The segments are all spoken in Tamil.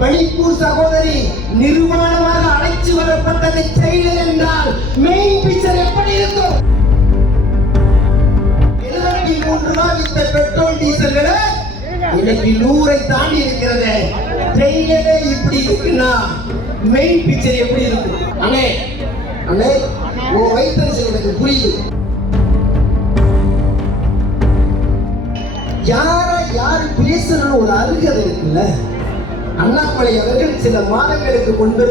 மணிப்பூர் சகோதரி நிர்வாணமாக அழைச்சு வரப்பட்டது ட்ரெய்லர் என்றால் மெயின் பிக்சர் எப்படி இருக்கும்? 73 ரூபாய் வித்த பெட்ரோல் டீசல்களை இன்னைக்கு 100 தாண்டி இருக்கிறது. ட்ரெய்லரே இப்படி இருக்குன்னா மெயின் பிக்சர் எப்படி இருக்கும்? அண்ணே அண்ணே உன் வயிற்று எனக்கு புரியுது. யாரு பேசணும் ஒரு அருகதை இருக்குல்ல. அண்ணாமலை அவர்கள் சில மாதங்களுக்கு முன்பு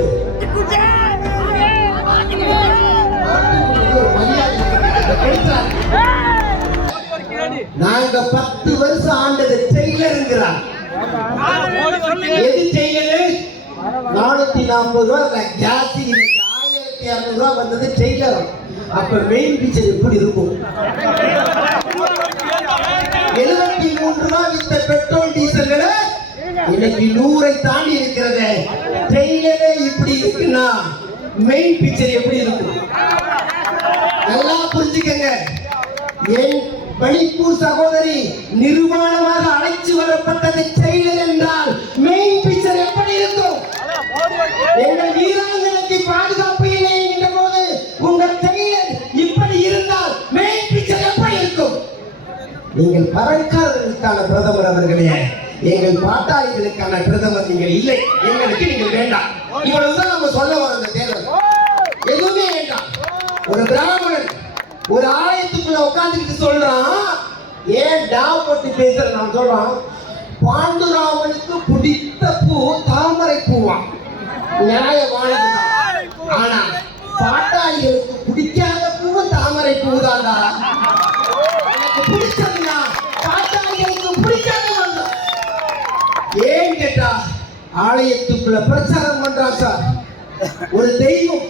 நாங்க 10 வருஷம் ஆண்டது ட்ரெய்லருங்கிறார். எது ட்ரெய்லரு? 440 ரூபாய் ஜாஸ்தி, 1200 ரூபாய் வந்தது ட்ரெய்லர். அப்ப மெயின் பிக்சர் எப்படி இருக்கும்? 73 ரூபாய் வித்த பெட்ரோல் டீசல்களை இன்னைக்கு 100 தாண்டி இருக்கிறது. ட்ரெய்லரே இப்படி இருக்குன்னா மெயின் பிக்சர் எப்படி இருக்கும்? நல்லா புரிஞ்சுக்கங்க. என் மணிப்பூர் சகோதரி நிர்வாணமாக அழைச்சு வரப்பட்டது ட்ரெய்லர் என்றால் மெயின் பிக்சர் எப்படி இருக்கும்? எங்கள் வீராங்கனைக்கு பாதுகாப்பு இல்லை என்ற போது உங்கள் ட்ரெய்லர் இப்படி இருந்தால் மெயின் பிக்சர் எப்படி இருக்கும்? நீங்கள் பறக்காதவர்களுக்கான பிரதமர் அவர்களே, எங்கள் பாட்டாளிகளுக்கான பிரதமர் நீங்கள் இல்லை. எங்களுக்கு நீங்கள் வேண்டாம். இவ்வளவுதான் நம்ம சொல்ல வர அந்த தேர்தல். எதுவுமே வேண்டாம். ஒரு பிராமணன் ஒரு ஆலயத்துக்குள்ள உட்கார்ந்துட்டு சொல்றான், ஏன் டாவ் போட்டு பேசுற? நான் சொல்றான், பாண்டுராமனுக்கு பிடித்த பூ தாமரை பூவா. நியாயமானதுதான். ஆனா பாட்டாளிகளுக்கு பிடிக்காத பூ தாமரை பூதாண்டா. எனக்கு பிடிச்சதுன்னா பாட்டாளிகளுக்கு பிடிக்காத வந்தோம். ஏன் கேட்டா ஆலயத்துக்குள்ள பிரச்சாரம் பண்றான் சார். ஒரு தெய்வம்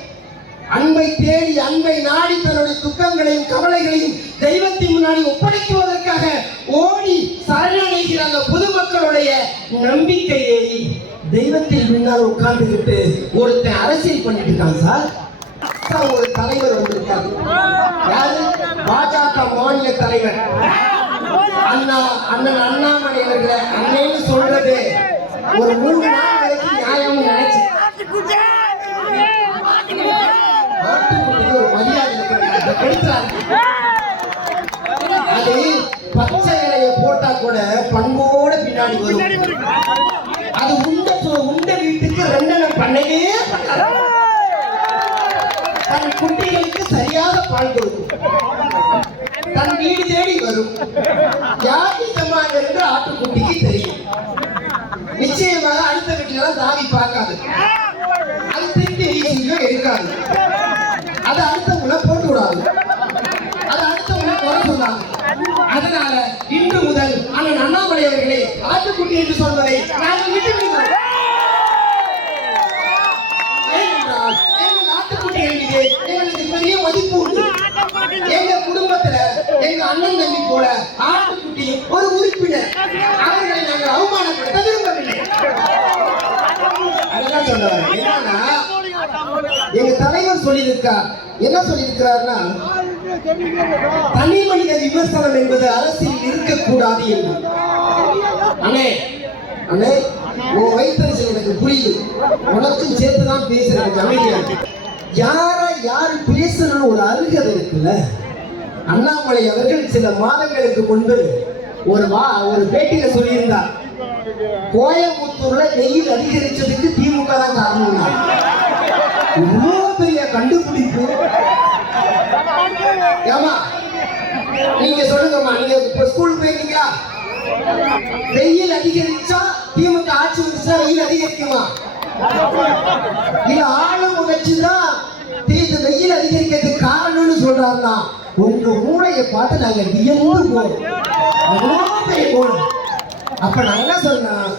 அன்பை தேடி அன்பை நாடி தன்னுடைய துக்கங்களையும் கவலைகளையும் தெய்வத்தின் முன்னாடி ஒப்படைக்குவதற்காக ஓடி சரணடைகிற அந்த பொதுமக்களுடைய நம்பிக்கையை தெய்வத்தின் முன்னால் உட்கார்ந்துகிட்டு ஒருத்தன் அரசியல் பண்ணிட்டு இருக்கான் சார். ஒரு தலைவர் வந்திருக்காரு. யாரு? பாஜக மாநில தலைவர் அண்ணன் அண்ணாமலை அவர்களை அண்ணேன்னு சொல்றது ஒரு 3 நாள் வரைக்கும் நியாயம் நினைச்சு ஒரு மரியாதை அது பச்சை இலையை போட்டா கூட பண்போட பின்னாடி வரும். அது உண்ட வீட்டுக்கு 2 பண்ணவே தன் குட்டிகளுக்கு சரியாக பால் கொடுக்கும். தன் வீடு தேடி வரும். யார் நிஜமாக என்று ஆட்டுக்குட்டிக்கு தெரியும். நிச்சயமாக அடுத்த வீட்டிலாம் தாவி பார்க்காது. அது திரும்பி எடுக்காது. அது அடுத்தவங்களை போட்டு விடாது. அது அடுத்தவங்களை குறை சொல்லாது. அதனால இன்று முதல் அண்ணன் அண்ணாமலை அவர்களே ஆட்டுக்குட்டி என்று சொல்வதை நாங்கள் விட்டு விடுகிறோம். ஏனென்றால் எங்கள் ஆட்டுக்குட்டிகள் மீது எங்களுக்கு பெரிய மதிப்பு உண்டு. எங்க குடும்பத்துல எங்க அண்ணன் தம்பி போல ஆட்டுக்குட்டி ஒரு உறுப்பினர். அவர்களை நாங்கள் அவமானப்படுத்த விரும்பவில்லை. அதெல்லாம் சொல்லுவாங்க. என்னன்னா எங்க தலைவர் சொல்லியிருக்கார். என்ன சொல்லியிருக்கிறார்னா, தனி மனித விமர்சனம் என்பது அரசியல் இருக்கக்கூடாது என்று. அண்ணே அண்ணே உன் வயிற்று எனக்கு புரியுது. உனக்கும் சேர்த்துதான் பேசுறேன். அமைதியா யாரு பேசணும் ஒரு அருகதை இருக்குல்ல. அண்ணாமலை அவர்கள் சில மாதங்களுக்கு முன்பு ஒரு பேட்டியில சொல்லியிருந்தார், கோயம்புத்தூர்ல வெயில் அதிகரிச்சதுக்கு திமுக தான் காரணம். இவ்வளவு பெரிய கண்டுபிடிப்பு. ஏமா நீங்க சொல்லுங்கம்மா, நீங்க இப்ப ஸ்கூல் போயிருக்கீங்களா? வெயில் அதிகரிச்சா திமுக ஆட்சி வந்துச்சா வெயில் அதிகரிக்குமா? இல்ல ஆளும் வச்சுதான் வெயில் அதிகரிக்கிறதுக்கு காரணம்னு சொல்றாருன்னா உங்க மூளையை பார்த்து நாங்க வியந்து போறோம். அப்ப நாங்க என்ன சொன்னோம்,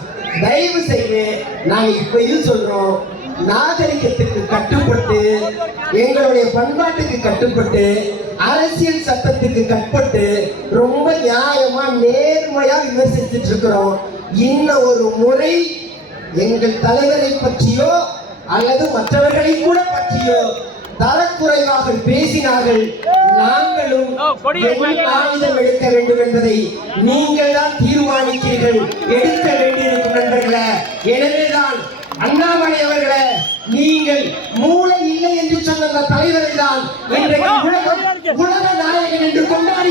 தயவு செய்து நாங்க இப்ப இது சொல்றோம், நாகரிகத்துக்கு கட்டுப்பட்டு எங்களுடைய பண்பாட்டுக்கு கட்டுப்பட்டு அரசியல் சட்டத்துக்கு கட்டுப்பட்டு ரொம்ப நியாயமா நேர்மையா விமர்சிச்சுட்டு இருக்கிறோம். இன்னும் ஒரு முறை எங்கள் தலைவரை பற்றியோ அல்லது மற்றவர்களை கூட பற்றியோ தரக்குறைவாக பேசினார்கள். நாங்களும் என்ன ஆயுதம் எடுக்க வேண்டும் என்பதை நீங்கள் தான் தீர்மானிக்கிறீர்கள், எடுக்க வேண்டியிருக்கும் நண்பர்களே. எனவேதான் அண்ணாமலை அவர்களே, நீங்கள் மூளை இல்லை என்று சொன்ன தலைவரை தான் இன்றைக்கு உலக நாயகன் என்று கொண்டாடி